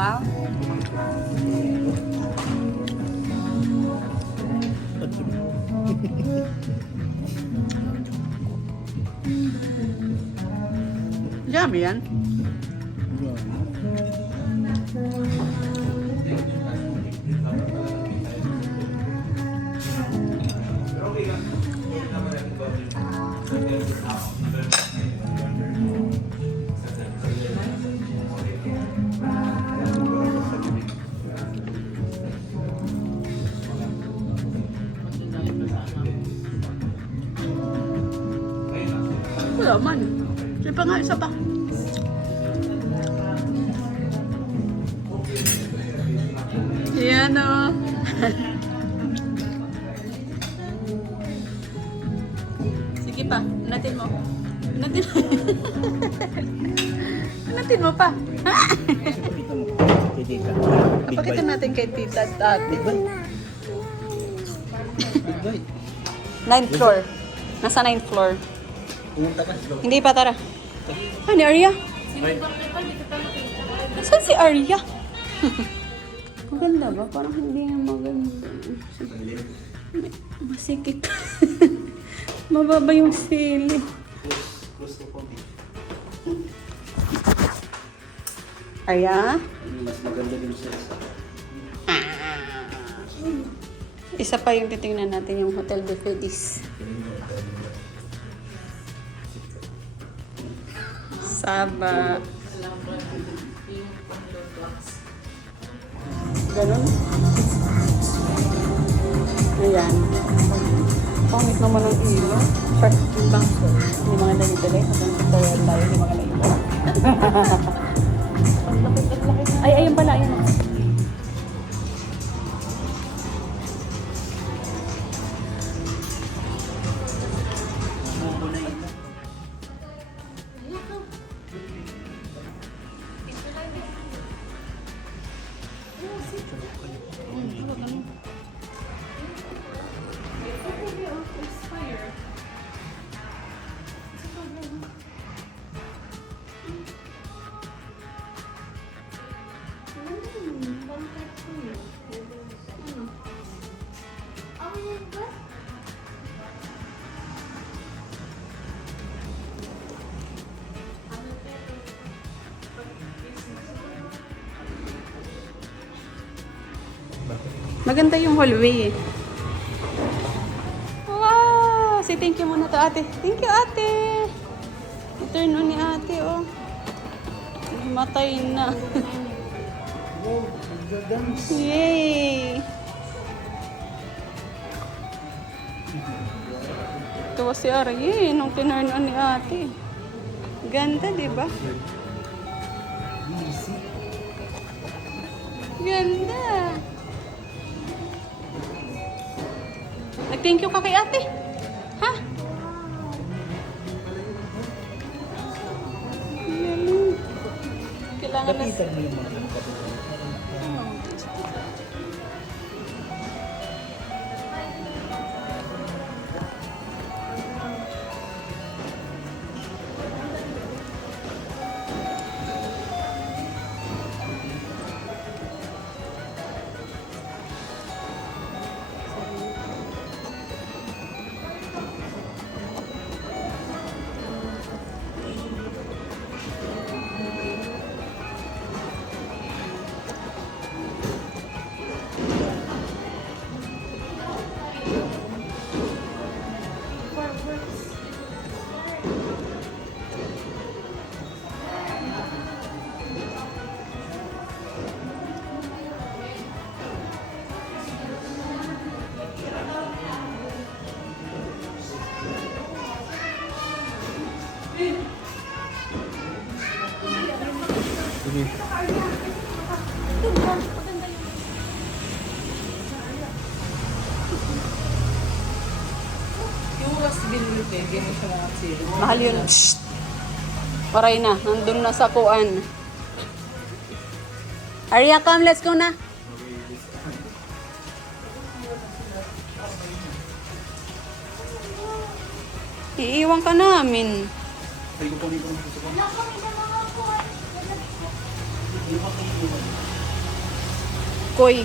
ka? Yummy yan. Wala man. Sige pa nga, isa pa. Yan o. Sige pa, natin mo. Natin mo. Natin mo pa. Papakita natin kay tita at ate. Ninth floor. Nasa 9th floor. Hindi pa, tara. Ah, ni Arya? Saan si Arya? Maganda ba? Parang hindi na maganda. Masikip. Mababa yung silid. Arya? Mas maganda din siya sa... Isa pa yung titingnan natin yung Hotel de Feliz. Saba. Ganun. Ayan. Pangit naman ang ilo. Shark bang. Hindi mga dali-dali. Habang tutorial tayo, hindi mga nailo. Ay, ayun pala. Ayun. Maganda yung hallway eh. Wow! Say thank you muna to ate. Thank you ate! I-turn on ni ate oh. Matay na. Yay! Tuwa si Ari nung tinurn on ni ate. Ganda diba? Ganda! Nag-thank you ka kay ate. Ha? Kailangan na... Kapitan mo yung mga Sige. Yung was binili ko, gano'n siya mga sila. Mahal yun. Shh! Paray na. Nandun na sa kuan. Arya, come. Let's go na. Iiwan ka namin. Ay, ko po dito. Koy.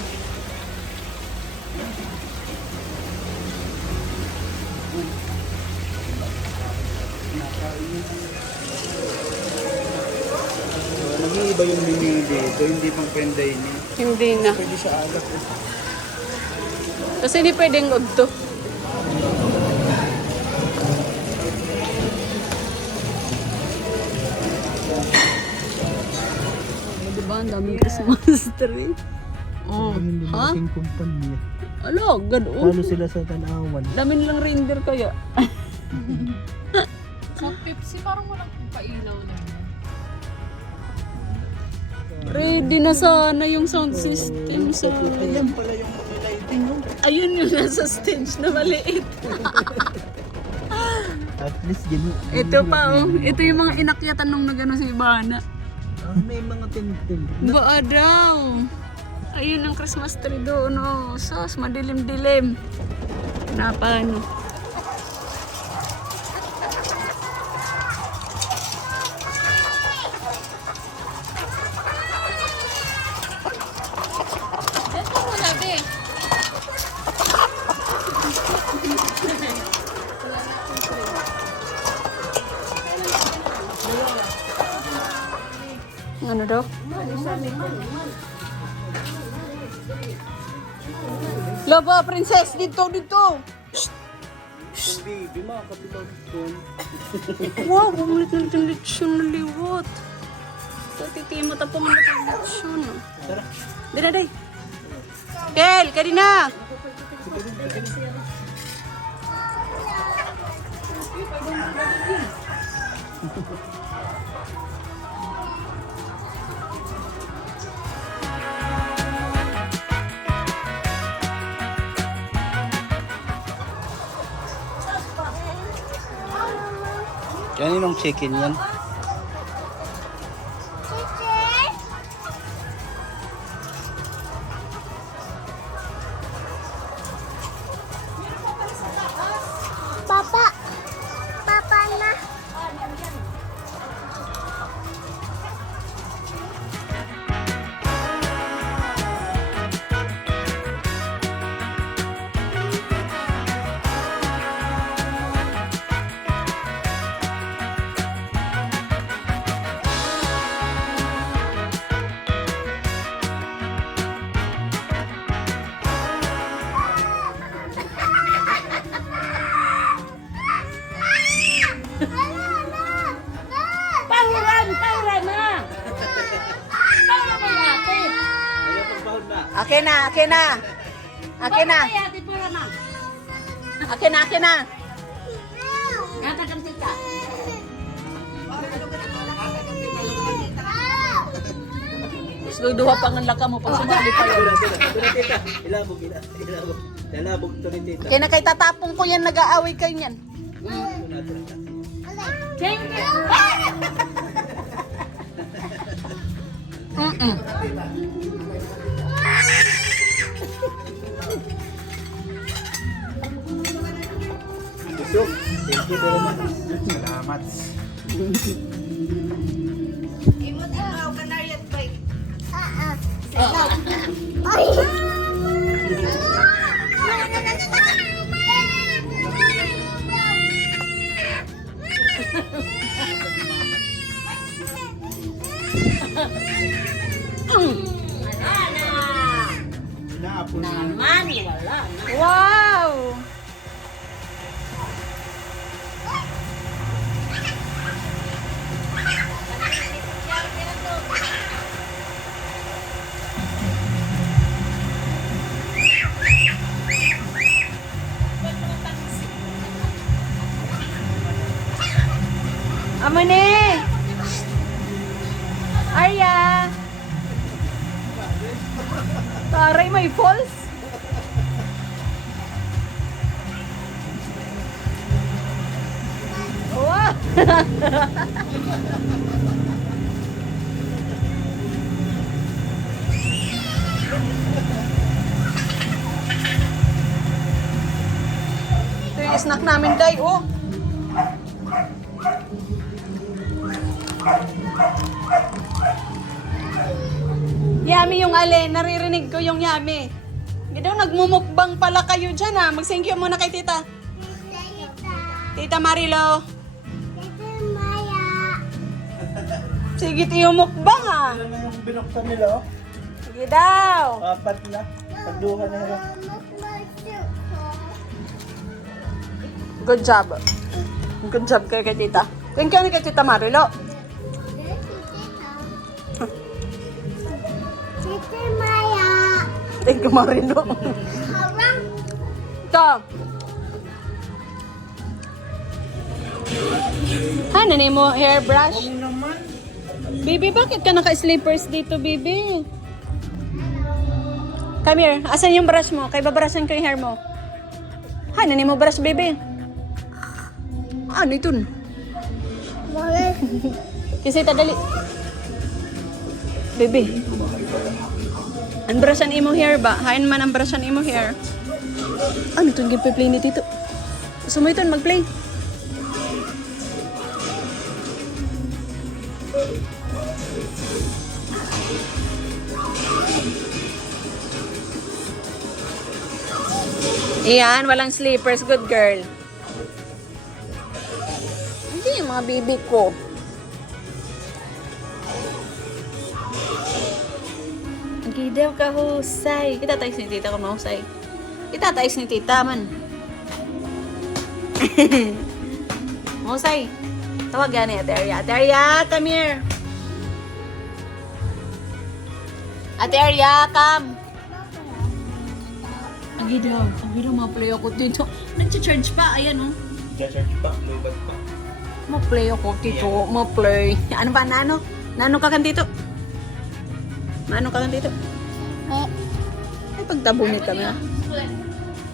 So, nag-iiba yung mini dito, hindi pang penday niya. Hindi na. Pwede siya alak. Kasi hindi pwedeng udto. Diba? Ang daming Christmas tree. Oh, ha? kumpanya. Alo, ganoon. Sila sa tanawan. Dami nilang reindeer kaya. Sa Pepsi, parang walang pailaw na. Ready na sana yung sound system sa... Ayan pala yung lighting mo. Ayun yung nasa stage na maliit. At least gano'n. Ito pa oh. Ito yung mga inakyatan nung nagano si Ivana. May mga tintin. Baa daw. Ayun ang Christmas tree doon oh. Sos, madilim-dilim. Na paano? Ito mo na, be. Ano daw? Lobo, princess, dito, dito. Baby, mga kapitag doon. Wow, bumulit na yung lechon na liwat. Ito, titimot ang pumunit ang lechon. Tara. Dina, day. Kel, kanina. Kaninong chicken yan? Papa. Papa na. Akin na, akin na. Akin na. Akin na, akin na. Gusto duha pang ang laka mo pag sumali pa yun. Tita. Ilabog. Lalabog to ni tita. Kaya na kay tatapong ko yan, nag-aaway kayo yan. Yusuf, thank you very much. Salamat. Wow! Amane! Arya! Taray, may falls? Wow! Ito yung snack namin, Day, oh. Yummy yung ale. Naririnig ko yung yummy. Gito, nagmumukbang pala kayo dyan ha. Mag-thank you muna kay tita. Tita Marilo. Tita Maya. Sige, tiyo mukbang ha. Alam mo yung binuksan nila, oh. Sige daw. Apat na. Pagduha na nila. Good job. Good job kayo kay tita. Thank you kay tita Marilo. Tita Maya. Thank you Marilo. Harang. Ito. Ha, nanay mo hairbrush? naman. Bibi, bakit ka naka-slippers dito, Bibi? Come here. Asan yung brush mo? Kaya babrushan ko yung hair mo. Ha, nanay mo brush, Bibi? Ano ito? Maya. Kasi dali. Bibi. Ang brushan imo hair ba? Hain man ang brushan imo hair. Ano itong gameplay ni Tito? Gusto mo ito mag-play? Iyan, walang slippers. Good girl. Hindi yung mga bibi ko. Hindi daw kahusay. Kita tayo ni tita kung mahusay. Kita tayo ni tita man. Mahusay. Tawag yan ni Ate Arya. Ate Arya, come here. Ate Arya, come. Agi daw. Agi daw, ma-play ako dito. Nag-charge pa. Ayan, oh. Charge pa, lubat pa. Ma-play ako dito. Ma-play. Ano ba, nano? Nano ka kan dito? Nano ka kan dito? Ay, pagtabunit kami, ah.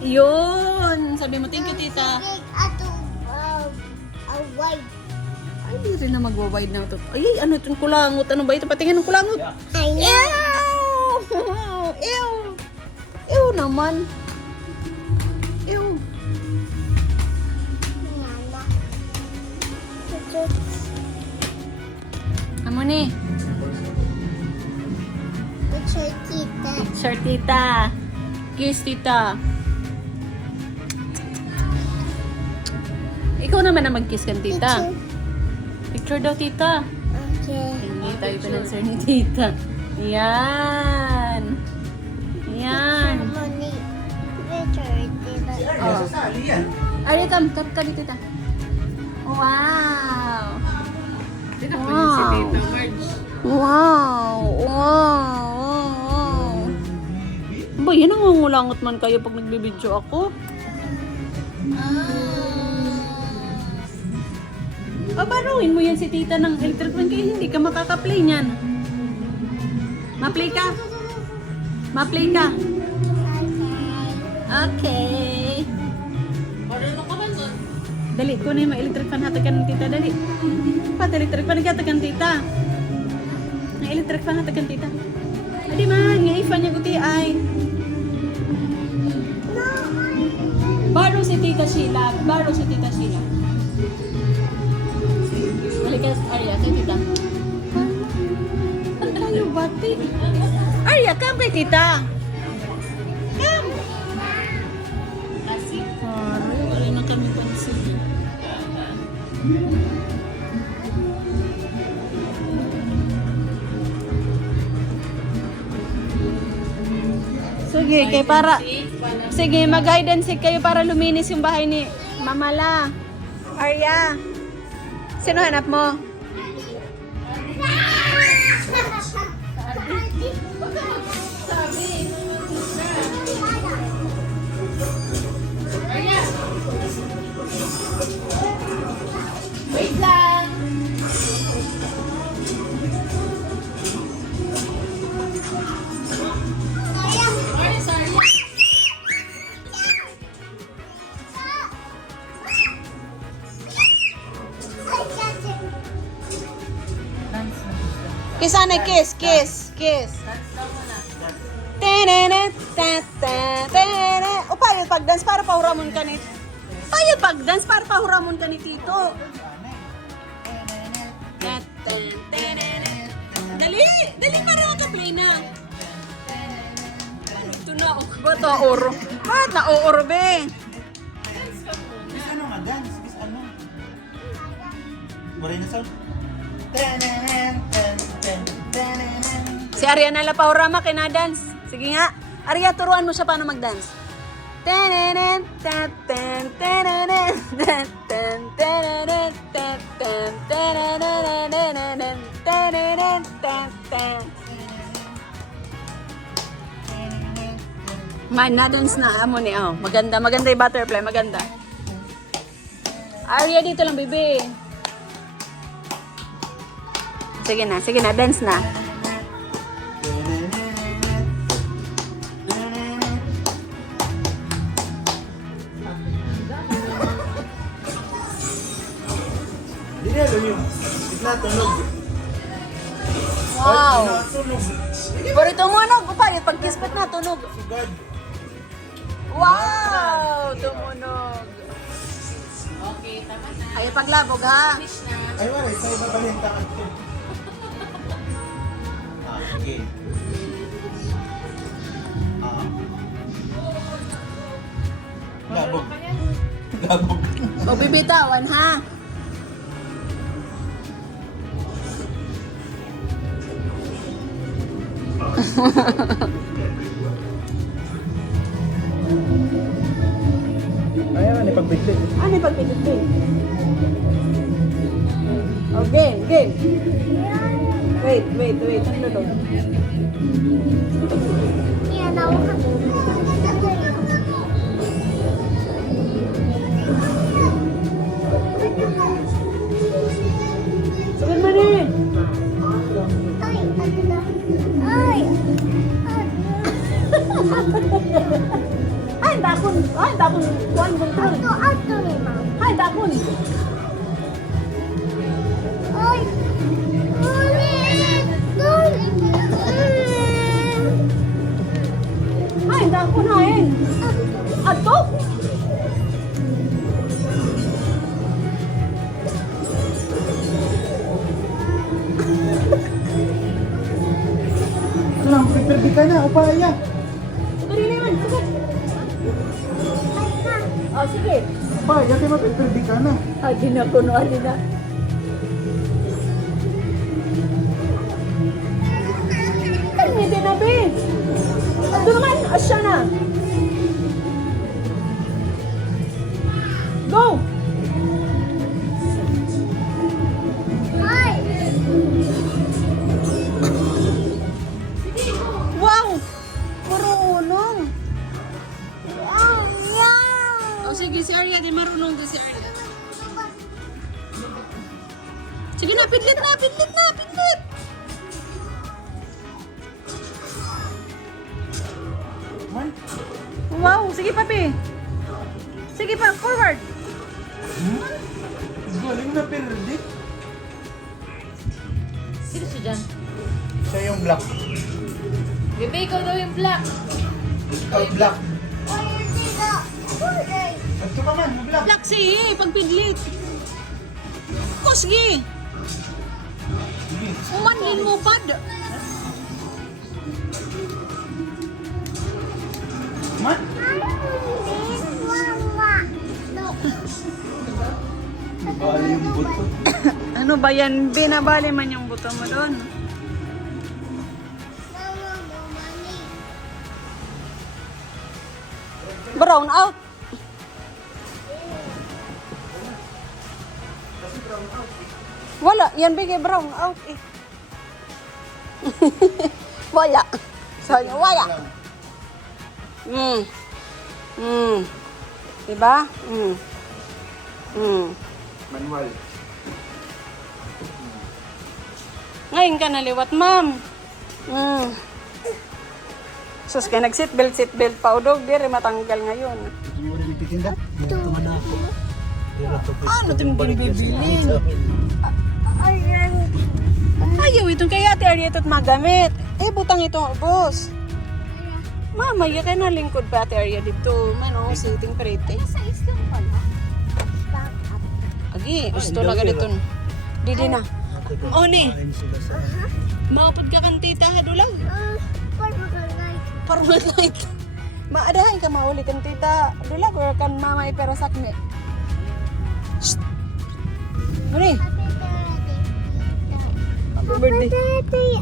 Yun. Sabi mo, thank you, tita. Ato. Wide. Ay, hindi rin na magwa-wide na ito. Ay, ano itong kulangot? Ano ba ito? Patingin ng kulangot. I know. Ew! Ew! Ew naman. Ew. Amo ni. Picture kita. Picture tita. Kiss tita. Ikaw naman na mag-kiss kan tita. Picture daw tita. Okay. Hindi tayo pinanswer ni tita. Yan. Yan. Money. Picture kita. Oh. Sasali yan. Ari, come tita. Wow. Tinapanin si Tita Marge. Wow. Wow. Ba, yan ang nangungulangot man kayo pag nagbibidyo ako. Babaruin mo yan si tita ng electric fan kaya hindi ka makaka-play niyan. Ma-play ka? Ma-play ka? Okay. Marunong ka ba nun? Dali ko na yung electric fan hatagan ng tita. Dali. Pat, electric fan hatagan tita. Ang electric fan hatagan tita. Adi man, nga ifan niya kuti ay. Baro si tita Sheila. Baro si tita Sheila. Halika, Arya, kay tita. Ano tayo bati? Arya, come kay tita. Come. Kasi. Aray, wala na kami pansin. Sige, kay para... Sige, mag-guidance kayo para luminis yung bahay ni Mamala. Arya, sino hanap mo? Wait lang! Sorry. Kiss, Anay, kiss. O, payod pag-dance para pahuramon ka ni... Payod pag-dance para pahuramon ka ni Tito. Dali para makaplay na. Ba't nauuro? Ba't nauuro, be? Miss ano nga dance? Miss ano? Morena sound? Si Ariana Lapaurama kinadance. Sige nga. Aria, turuan mo siya paano mag-dance. Tenenen, ten, ten, tenenen, ten, ten, tenenen, ten, ten, tenenen, tenenen, ten, ten. Man, na-dance na. Amo ni, oh. Maganda, maganda yung butterfly. Maganda. Aria, dito lang, baby. Sige na, dance na. Hindi na alam yun. It's not tunog. Wow. Not tunog. Pero tumunog. Upayot, pag kispet na, tunog. Sugad. Wow! Tumunog. Okay, tama na. Ay, paglabog, ha? Finish na. Ay, wala. Sa iba ba yung takad ko? Sige. Gabog. Gabog. O, bibitawan, ha? Ay, ano, ipagbigtit. Ano yung pagpitit-pit? O, game, game. Wait. Ano to? Yan ako. Sabihin mo rin. Ay! Ay, dapon. Kuhan, buntul. Ato ni Ma'am. Ay, dapon. Ay! Ulit! Ulit! Ay, dapon na eh. Ato? Ano lang, prepare ka na. Upaya. Dali naman, sige. O, sige. Upaya, kaya prepare ka na. Adi na kuno, adi na. Permite na, be. Ito naman, asya na. Go! Ay! Wow! Marunong. Meow! O sige, si Arya, di marunong to si Arya. Sige na, pindlit na. Man, Wow, sige pa, be. Sige pa, forward. galing na perdi. Sino siya dyan? Siya yung black. Bebe, ikaw daw yung black. Ikaw black. Ay, dito! Ay! Ito ka man, black. Black si, pag pindlit. O, sige. Umanlin mo, pad. Man, bali yung buto. Ano ba yan? Binabali man yung buto mo doon. Brown out. Wala. Yan bigay brown out eh. Wala. Sabi niya, wala. Diba? Manual. Ngayon ka naliwat, ma'am. Sus, kaya nag-seatbelt pa udog. Di rin matanggal ngayon. Hindi mo rin nagtitinda? Tumada ako. Ano itong binibilin? Ayan. Ayaw itong kaya ate Arya ito't magamit. Eh, butang ito, boss. Mamaya kayo na lingkod pa ate Arya dito. Mano, sitting pretty. Sa islang pala. Agi, gusto na ganito. Didi na. O ni, maapod ka kang tita, hadulaw. Parang light. Parang light. Maadahan ka mauli kan tita. Dulag or kan mama iperasak me. Shh. Muni. Happy birthday. Happy birthday. Happy birthday,